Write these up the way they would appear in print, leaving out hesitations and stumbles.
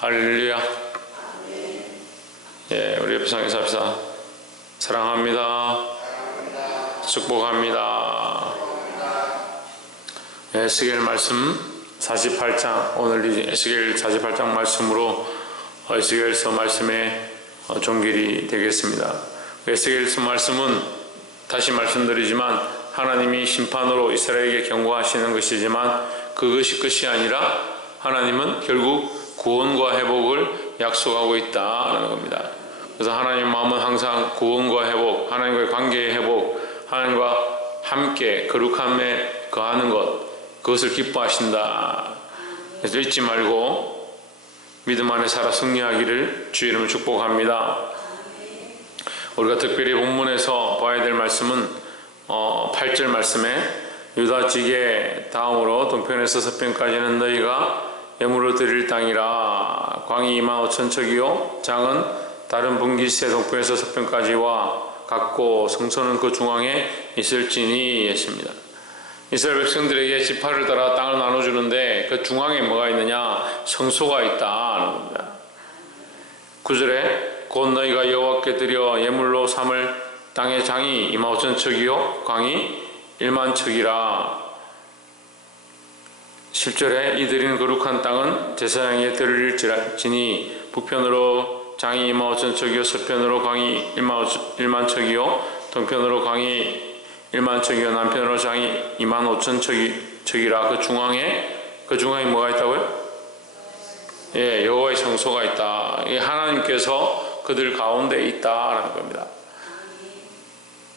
할렐루야. 예, 우리 옆에 상에서 합시다. 사랑합니다. 축복합니다. 에스겔 말씀 48장, 오늘 이 에스겔 48장 말씀으로 에스겔서 말씀의 종결이 되겠습니다. 에스겔서 말씀은 다시 말씀드리지만 하나님이 심판으로 이스라엘에게 경고하시는 것이지만 그것이 끝이 아니라 하나님은 결국 구원과 회복을 약속하고 있다는 겁니다. 그래서 하나님의 마음은 항상 구원과 회복, 하나님과의 관계의 회복, 하나님과 함께 거룩함에 거하는 것, 그것을 기뻐하신다. 그래서 잊지 말고 믿음 안에 살아 승리하기를 주의 이름으로 축복합니다. 우리가 특별히 본문에서 봐야 될 말씀은 8절 말씀에 유다 지게 다음으로 동편에서 서편까지는 너희가 예물을 드릴 땅이라. 광이 25,000척이요 장은 다른 분기세 동편에서 서편까지와 같고 성소는 그 중앙에 있을지니 했습니다. 이스라엘 백성들에게 지파를 따라 땅을 나눠주는데 그 중앙에 뭐가 있느냐? 성소가 있다는 겁니다. 9절에 곧 너희가 여호와께 드려 예물로 삼을 땅의 장이 25,000척이요 광이 10,000척이라. 10절에 이 드리는 거룩한 땅은 제사장에게 드릴지니 북편으로 장이 25,000척이요 서편으로 광이 10,000척이요 동편으로 광이 10,000척이요 남편으로 장이 25,000척이라. 그 중앙에 뭐가 있다고요? 예, 여호와의 성소가 있다. 하나님께서 그들 가운데 있다라는 겁니다.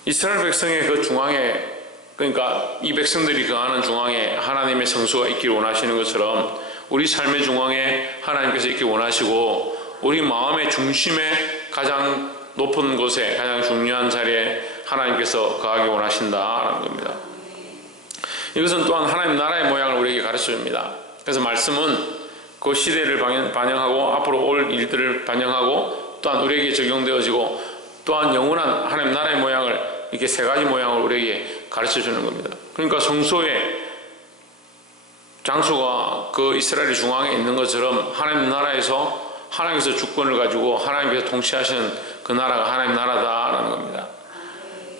이스라엘 백성의 그 중앙에, 그러니까 이 백성들이 거하는 중앙에 하나님의 성소가 있기를 원하시는 것처럼 우리 삶의 중앙에 하나님께서 있기 원하시고 우리 마음의 중심에 가장 높은 곳에 가장 중요한 자리에 하나님께서 거하기 원하신다라는 겁니다. 이것은 또한 하나님 나라의 모양을 우리에게 가르쳐줍니다. 그래서 말씀은 그 시대를 반영하고 앞으로 올 일들을 반영하고 또한 우리에게 적용되어지고 또한 영원한 하나님 나라의 모양을 이렇게 세 가지 모양을 우리에게 가르쳐주는 겁니다. 그러니까 성소의 장소가 그 이스라엘 중앙에 있는 것처럼 하나님 나라에서 하나님께서 주권을 가지고 하나님께서 통치하시는 그 나라가 하나님 나라다라는 겁니다.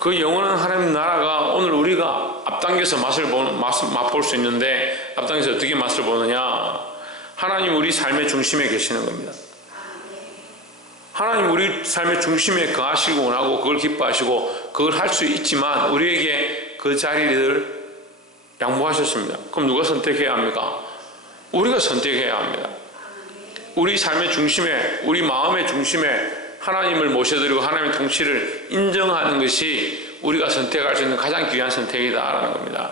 그 영원한 하나님 나라가 오늘 우리가 앞당겨서 맛볼 수 있는데 앞당겨서 어떻게 맛을 보느냐? 하나님 우리 삶의 중심에 계시는 겁니다. 하나님 우리 삶의 중심에 거하시고 원하고 그걸 기뻐하시고 그걸 할 수 있지만 우리에게 그 자리를 양보하셨습니다. 그럼 누가 선택해야 합니까? 우리가 선택해야 합니다. 우리 삶의 중심에, 우리 마음의 중심에 하나님을 모셔드리고 하나님의 통치를 인정하는 것이 우리가 선택할 수 있는 가장 귀한 선택이다라는 겁니다.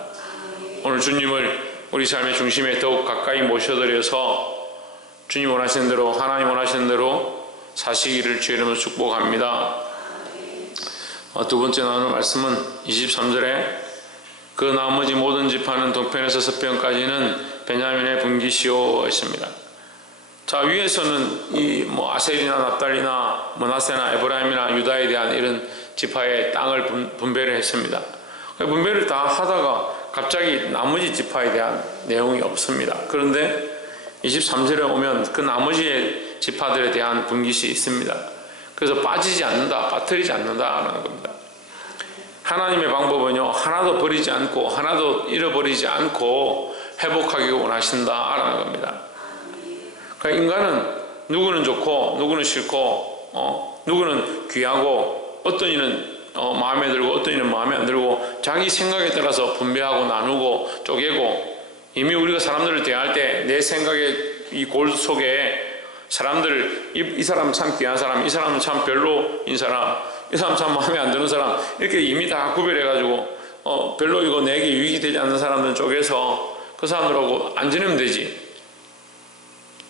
오늘 주님을 우리 삶의 중심에 더욱 가까이 모셔드려서 주님 원하시는 대로, 하나님 원하시는 대로 사시기를 주의 이름으로 축복합니다. 두 번째 나누는 말씀은 23절에 그 나머지 모든 지파는 동편에서 서편까지는 베냐민의 분깃이요 했습니다. 자, 위에서는 이 아셀이나 납달리나 므낫세나 에브라임이나 유다에 대한 이런 지파의 땅을 분배를 했습니다. 분배를 다 하다가 갑자기 나머지 지파에 대한 내용이 없습니다. 그런데 23절에 오면 그 나머지 지파들에 대한 분깃이 있습니다. 그래서 빠지지 않는다, 빠뜨리지 않는다라는 겁니다. 하나님의 방법은요, 하나도 버리지 않고 하나도 잃어버리지 않고 회복하기 원하신다라는 겁니다. 그러니까 인간은 누구는 좋고 누구는 싫고 누구는 귀하고 어떤 이는 마음에 들고 어떤 이는 마음에 안 들고 자기 생각에 따라서 분배하고 나누고 쪼개고 이미 우리가 사람들을 대할 때 내 생각의 이 골 속에 사람들을 이 사람은 참 귀한 사람, 이 사람은 참 별로인 사람, 이 사람 참 마음에 안 드는 사람 이렇게 이미 다 구별해가지고 별로 이거 내게 유익이 되지 않는 사람들은 쪼개서 그 사람들하고 안 지내면 되지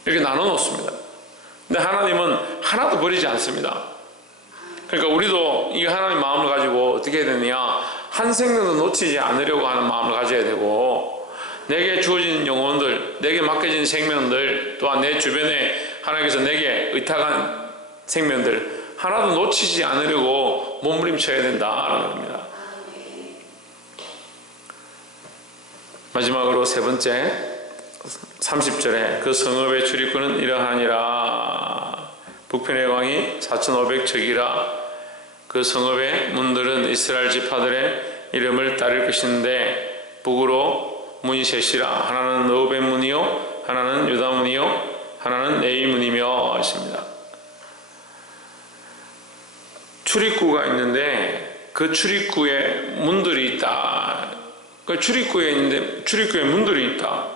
이렇게 나눠 놓습니다. 근데 하나님은 하나도 버리지 않습니다. 그러니까 우리도 이 하나님 마음을 가지고 어떻게 해야 되느냐, 한 생명도 놓치지 않으려고 하는 마음을 가져야 되고 내게 주어진 영혼들, 내게 맡겨진 생명들 또한 내 주변에 하나님께서 내게 의탁한 생명들 하나도 놓치지 않으려고 몸부림쳐야 된다는 겁니다. 마지막으로 세 번째 30절에 그 성읍의 출입구는 이러하니라. 북편의 왕이 4,500척이라 그 성읍의 문들은 이스라엘 지파들의 이름을 따를 것인데 북으로 문이 셋이라 하나는 르우벤 문이요 하나는 유다 문이요 하나는 레위 문이며 있습니다. 출입구가 있는데 그 출입구에 문들이 있다. 그 출입구에 있는데 출입구에 문들이 있다.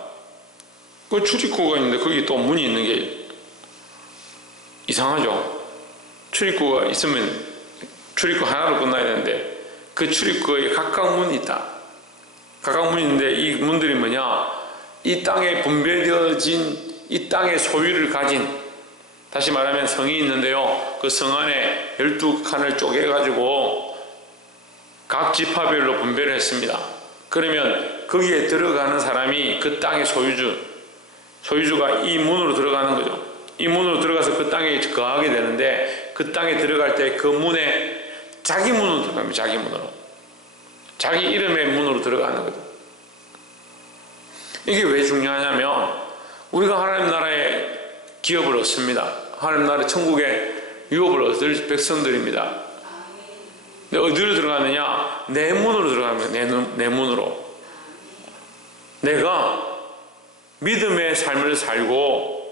그 출입구가 있는데 거기 또 문이 있는 게 이상하죠. 출입구가 있으면 출입구 하나로 끝나야 되는데 그 출입구에 각각 문이 있다. 각각 문이 있는데 이 문들이 뭐냐? 이 땅에 분배되어진 이 땅의 소유를 가진, 다시 말하면 성이 있는데요. 그 성 안에 12칸을 쪼개가지고 각 지파별로 분배를 했습니다. 그러면 거기에 들어가는 사람이 그 땅의 소유주가 이 문으로 들어가는 거죠. 이 문으로 들어가서 그 땅에 거하게 되는데 그 땅에 들어갈 때 그 문에 자기 문으로 들어갑니다. 자기 문으로. 자기 이름의 문으로 들어가는 거죠. 이게 왜 중요하냐면 우리가 하나님 나라의 기업을 얻습니다. 하나님 나라 천국의 유업을 얻을 백성들입니다. 근데 어디로 들어가느냐? 내 문으로 들어갑니다. 내 문으로. 내가 믿음의 삶을 살고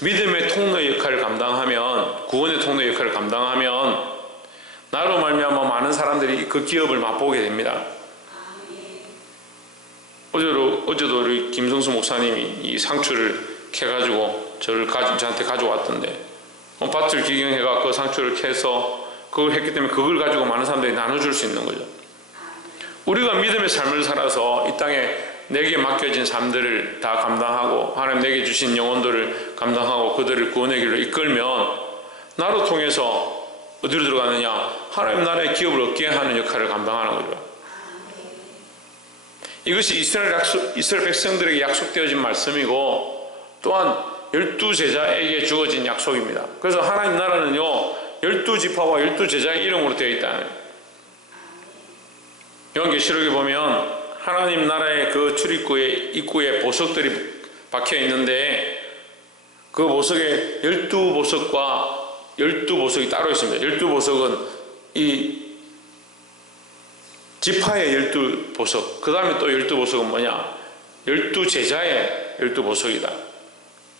믿음의 통로 역할을 감당하면, 구원의 통로 역할을 감당하면 나로 말미암아 많은 사람들이 그 기업을 맛보게 됩니다. 어제도 우리 김성수 목사님이 이 상추를 캐가지고 저한테 가져왔던데, 밭을 기경해가 그 상추를 캐서 그걸 했기 때문에 그걸 가지고 많은 사람들이 나눠줄 수 있는 거죠. 우리가 믿음의 삶을 살아서 이 땅에 내게 맡겨진 삶들을 다 감당하고 하나님 내게 주신 영혼들을 감당하고 그들을 구원의 길로 이끌면 나로 통해서 어디로 들어가느냐? 하나님 나라의 기업을 얻게 하는 역할을 감당하는 거죠. 이것이 이스라엘 백성들에게 약속되어진 말씀이고 또한 12제자에게 주어진 약속입니다. 그래서 하나님 나라는요 12지파와 12제자의 이름으로 되어 있다는, 요한계시록에 보면 하나님 나라의 그 출입구에 입구에 보석들이 박혀 있는데 그 보석에 12보석과 12보석이 따로 있습니다. 12보석은 이 지파의 12보석, 그 다음에 또 12보석은 뭐냐? 12제자의 12보석이다.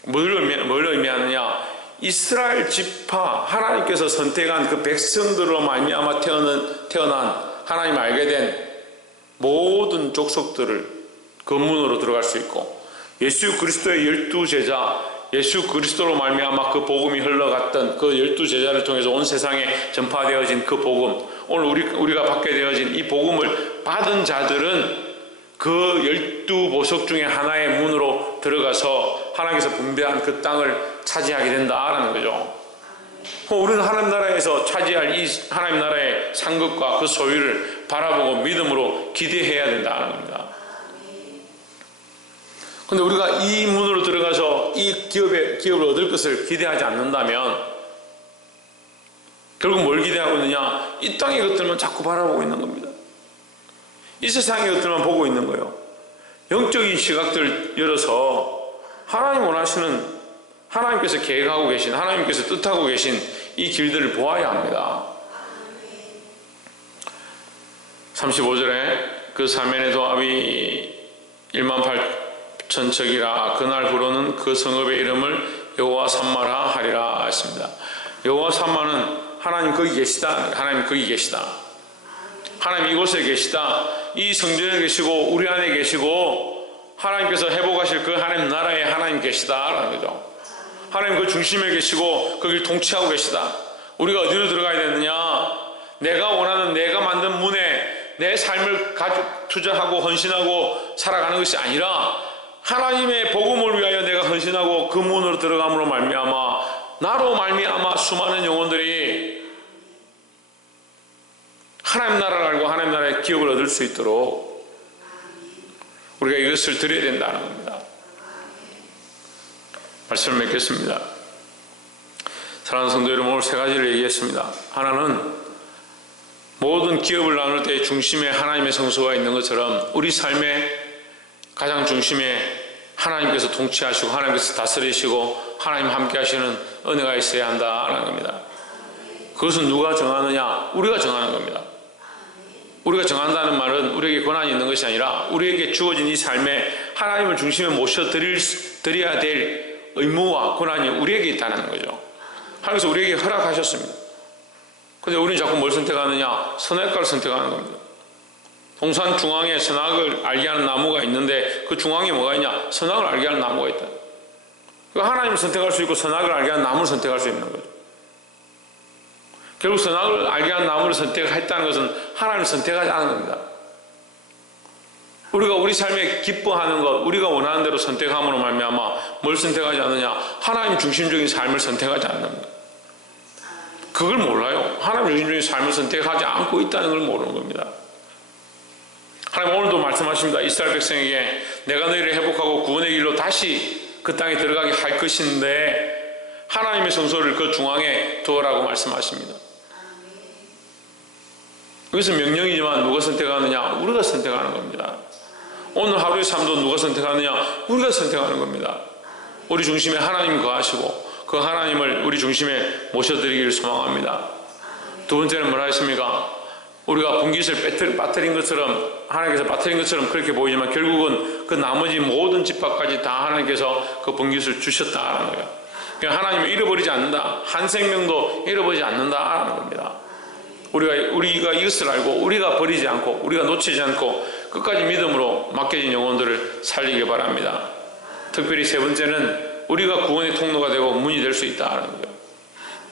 뭘 의미하느냐? 이스라엘 지파, 하나님께서 선택한 그 백성들로 말미암아 태어난 하나님 알게 된 모든 족속들을 그 문으로 들어갈 수 있고, 예수 그리스도의 12제자, 예수 그리스도로 말미암아 그 복음이 흘러갔던 그 12제자를 통해서 온 세상에 전파되어진 그 복음, 오늘 우리가 받게 되어진 이 복음을 받은 자들은 그 12보석 중에 하나의 문으로 들어가서 하나님께서 분배한 그 땅을 차지하게 된다라는 거죠. 우리는 하나님 나라에서 차지할 이 하나님 나라의 상급과 그 소유를 바라보고 믿음으로 기대해야 된다는 겁니다. 그런데 우리가 이 문으로 들어가서 이 기업을 얻을 것을 기대하지 않는다면 결국 뭘 기대하고 있느냐? 이 땅의 것들만 자꾸 바라보고 있는 겁니다. 이 세상의 것들만 보고 있는 거예요. 영적인 시각들 열어서 하나님 원하시는, 하나님께서 계획하고 계신, 하나님께서 뜻하고 계신 이 길들을 보아야 합니다. 35절에 그 사면의 도합이 18,000척이라 그날 후로는 그 성읍의 이름을 여호와 삼마라 하리라 했습니다. 여호와 삼마는 하나님 거기 계시다. 하나님 거기 계시다. 하나님 이곳에 계시다. 이 성전에 계시고 우리 안에 계시고 하나님께서 회복하실 그 하나님 나라에 하나님 계시다라는 거죠. 하나님 그 중심에 계시고 거기를 통치하고 계시다. 우리가 어디로 들어가야 되느냐? 내가 원하는, 내가 만든 문에 내 삶을 투자하고 헌신하고 살아가는 것이 아니라 하나님의 복음을 위하여 내가 헌신하고 그 문으로 들어감으로 말미암아 나로 말미암아 수많은 영혼들이 하나님 나라를 알고 하나님 나라의 기업을 얻을 수 있도록 우리가 이것을 드려야 된다는 겁니다. 말씀을 맺겠습니다. 사랑하는 성도 여러분, 오늘 세 가지를 얘기했습니다. 하나는 모든 기업을 나눌 때 중심에 하나님의 성소가 있는 것처럼 우리 삶의 가장 중심에 하나님께서 통치하시고 하나님께서 다스리시고 하나님 함께 하시는 은혜가 있어야 한다라는 겁니다. 그것은 누가 정하느냐? 우리가 정하는 겁니다. 우리가 정한다는 말은 우리에게 권한이 있는 것이 아니라 우리에게 주어진 이 삶에 하나님을 중심에 모셔드려야 될 의무와 권한이 우리에게 있다는 거죠. 하나님께서 우리에게 허락하셨습니다. 그런데 우리는 자꾸 뭘 선택하느냐? 선악과를 선택하는 겁니다. 동산 중앙에 선악을 알게 하는 나무가 있는데 그 중앙에 뭐가 있냐? 선악을 알게 하는 나무가 있다. 하나님을 선택할 수 있고 선악을 알게 하는 나무를 선택할 수 있는 거죠. 결국 선악을 알게 하는 나무를 선택했다는 것은 하나님을 선택하지 않은 겁니다. 우리가 우리 삶에 기뻐하는 것, 우리가 원하는 대로 선택함으로 말미암아 뭘 선택하지 않느냐? 하나님 중심적인 삶을 선택하지 않는 겁니다. 그걸 몰라요. 하나님 중심적인 삶을 선택하지 않고 있다는 걸 모르는 겁니다. 하나님 오늘도 말씀하십니다. 이스라엘 백성에게 내가 너희를 회복하고 구원의 길로 다시 그 땅에 들어가게 할 것인데 하나님의 성소를 그 중앙에 두어라고 말씀하십니다. 이것은 명령이지만 누가 선택하느냐? 우리가 선택하는 겁니다. 오늘 하루의 삶도 누가 선택하느냐? 우리가 선택하는 겁니다. 우리 중심에 하나님이 거하시고 그 하나님을 우리 중심에 모셔드리기를 소망합니다. 두 번째는 뭐라 했습니까? 우리가 분깃을 빠뜨린 것처럼 하나님께서 빠뜨린 것처럼 그렇게 보이지만 결국은 그 나머지 모든 집합까지 다 하나님께서 그 분깃을 주셨다라는 거예요. 그러니까 하나님을 잃어버리지 않는다. 한 생명도 잃어버리지 않는다라는 겁니다. 우리가 이것을 알고 우리가 버리지 않고 우리가 놓치지 않고 끝까지 믿음으로 맡겨진 영혼들을 살리기 바랍니다. 특별히 세 번째는 우리가 구원의 통로가 되고 문이 될 수 있다는 거예요.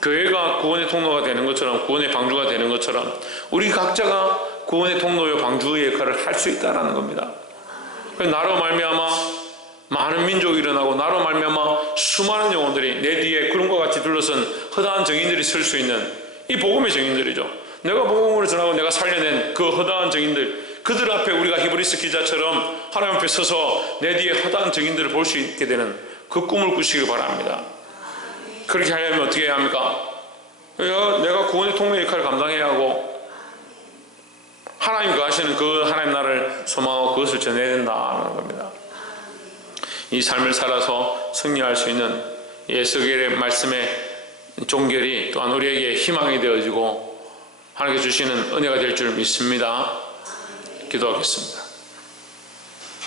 교회가 구원의 통로가 되는 것처럼 구원의 방주가 되는 것처럼 우리 각자가 구원의 통로요 방주의 역할을 할 수 있다는 겁니다. 나로 말미암아 많은 민족이 일어나고 나로 말미암아 수많은 영혼들이 내 뒤에 구름과 같이 둘러선 허다한 증인들이 설 수 있는 이 복음의 증인들이죠. 내가 복음을 전하고 내가 살려낸 그 허다한 증인들, 그들 앞에 우리가 히브리서 기자처럼 하나님 앞에 서서 내 뒤에 허다한 증인들을 볼 수 있게 되는 그 꿈을 꾸시길 바랍니다. 그렇게 하려면 어떻게 해야 합니까? 내가 구원의 통로 역할을 감당해야 하고 하나님 거하시는 그 하나님 나라를 소망하고 그것을 전해야 된다는 겁니다. 이 삶을 살아서 승리할 수 있는 예수의 말씀의 종결이 또한 우리에게 희망이 되어지고 하나님께 주시는 은혜가 될 줄 믿습니다. 기도하겠습니다.